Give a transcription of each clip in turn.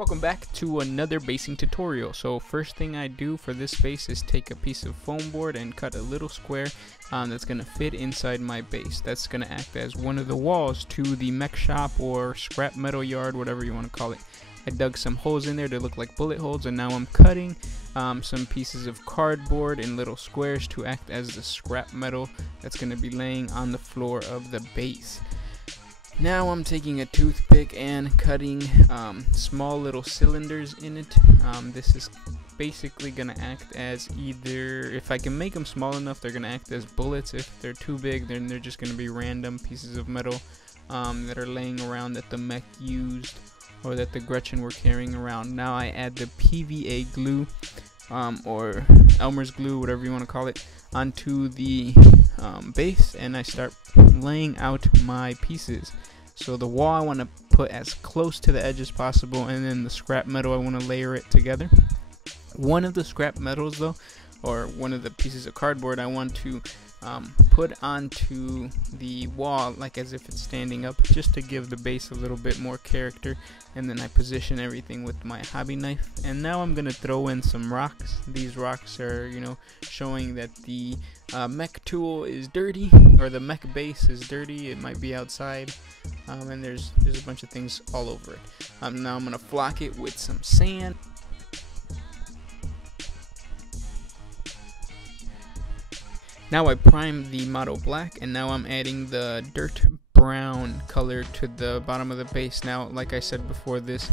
Welcome back to another basing tutorial. So first thing I do for this base is take a piece of foam board and cut a little square that's going to fit inside my base. That's going to act as one of the walls to the mech shop or scrap metal yard, whatever you want to call it. I dug some holes in there to look like bullet holes, and now I'm cutting some pieces of cardboard in little squares to act as the scrap metal that's going to be laying on the floor of the base. Now I'm taking a toothpick and cutting small little cylinders in it. This is basically going to act as either, if I can make them small enough, they're going to act as bullets. If they're too big, then they're just going to be random pieces of metal that are laying around that the mech used or that the Gretchin were carrying around. Now I add the PVA glue or Elmer's glue, whatever you want to call it, onto the base, and I start laying out my pieces. So the wall I want to put as close to the edge as possible, and then the scrap metal I want to layer it together. One of the scrap metals though, or one of the pieces of cardboard, I want to put onto the wall like as if it's standing up, just to give the base a little bit more character. And then I position everything with my hobby knife, and now I'm gonna throw in some rocks. These rocks are, you know, showing that the mech tool is dirty, or the mech base is dirty. It might be outside, and there's a bunch of things all over it. Now I'm gonna flock it with some sand. Now I prime the model black, and now I'm adding the dirt brown color to the bottom of the base. Now, like I said before, this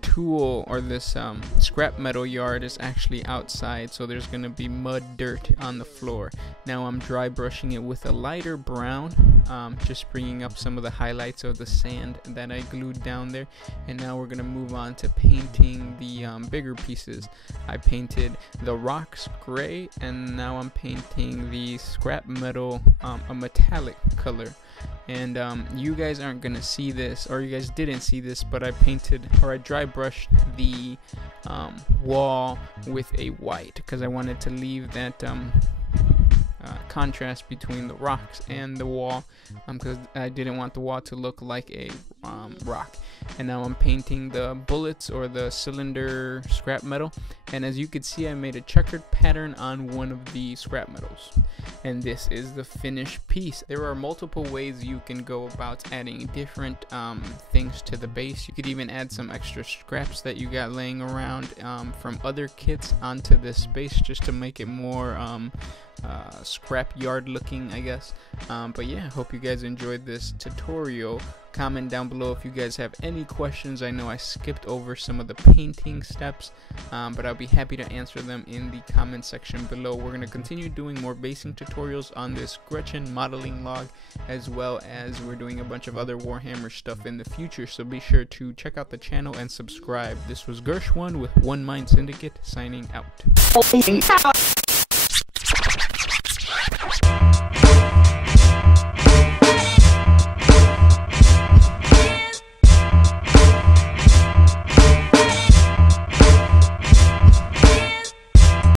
tool or this scrap metal yard is actually outside, so there's going to be mud dirt on the floor. Now I'm dry brushing it with a lighter brown, just bringing up some of the highlights of the sand that I glued down there. And now we're going to move on to painting the bigger pieces. I painted the rocks gray, and now I'm painting the scrap metal a metallic color. And you guys aren't gonna see this, or you guys didn't see this, but I painted, or I dry brushed the wall with a white, because I wanted to leave that contrast between the rocks and the wall, because I didn't want the wall to look like a rock. And now I'm painting the bullets or the cylinder scrap metal, and as you can see, I made a checkered pattern on one of the scrap metals, and this is the finished piece. There are multiple ways you can go about adding different things to the base. You could even add some extra scraps that you got laying around from other kits onto this base, just to make it more scrap yard looking, I guess. But yeah, hope you guys enjoyed this tutorial. Comment down below if you guys have any questions. I know I skipped over some of the painting steps, but I'll be happy to answer them in the comment section below. We're going to continue doing more basing tutorials on this Gretchin modeling log, as well as we're doing a bunch of other Warhammer stuff in the future, so be sure to check out the channel and subscribe. This was Gersh1 with One Mind Syndicate signing out.